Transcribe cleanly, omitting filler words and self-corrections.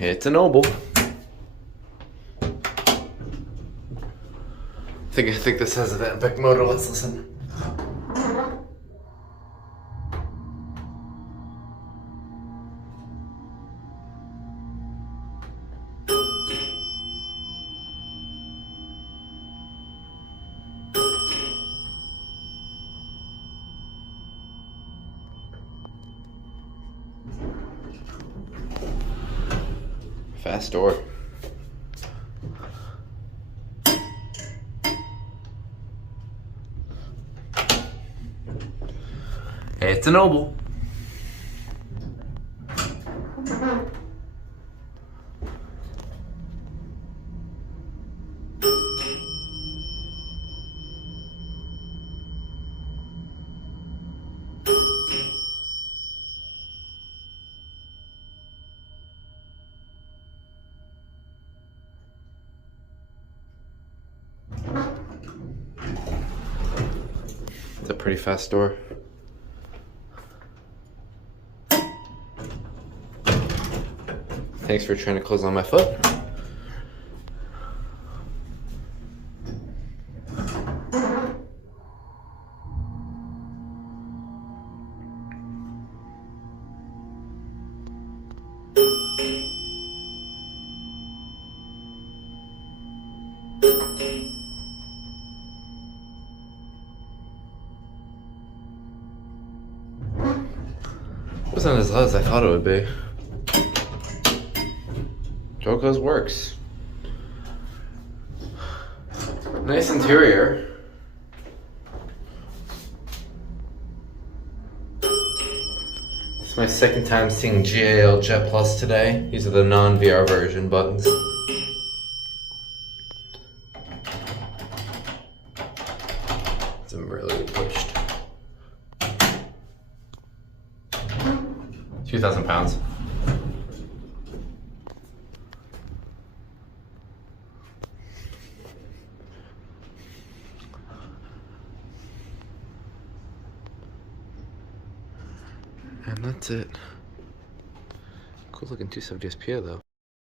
It's a Noble. I think this has a Vanpeck motor. Let's listen. Fast door. It's a Noble. It's a pretty fast door. Thanks for trying to close on my foot. Wasn't as loud as I thought it would be. Joko's works. Nice interior. It's my second time seeing GAL JetPlus today. These are the non-VR version buttons. It's really pushed. 2,000 pounds. And that's it. Cool looking 270 SPA though.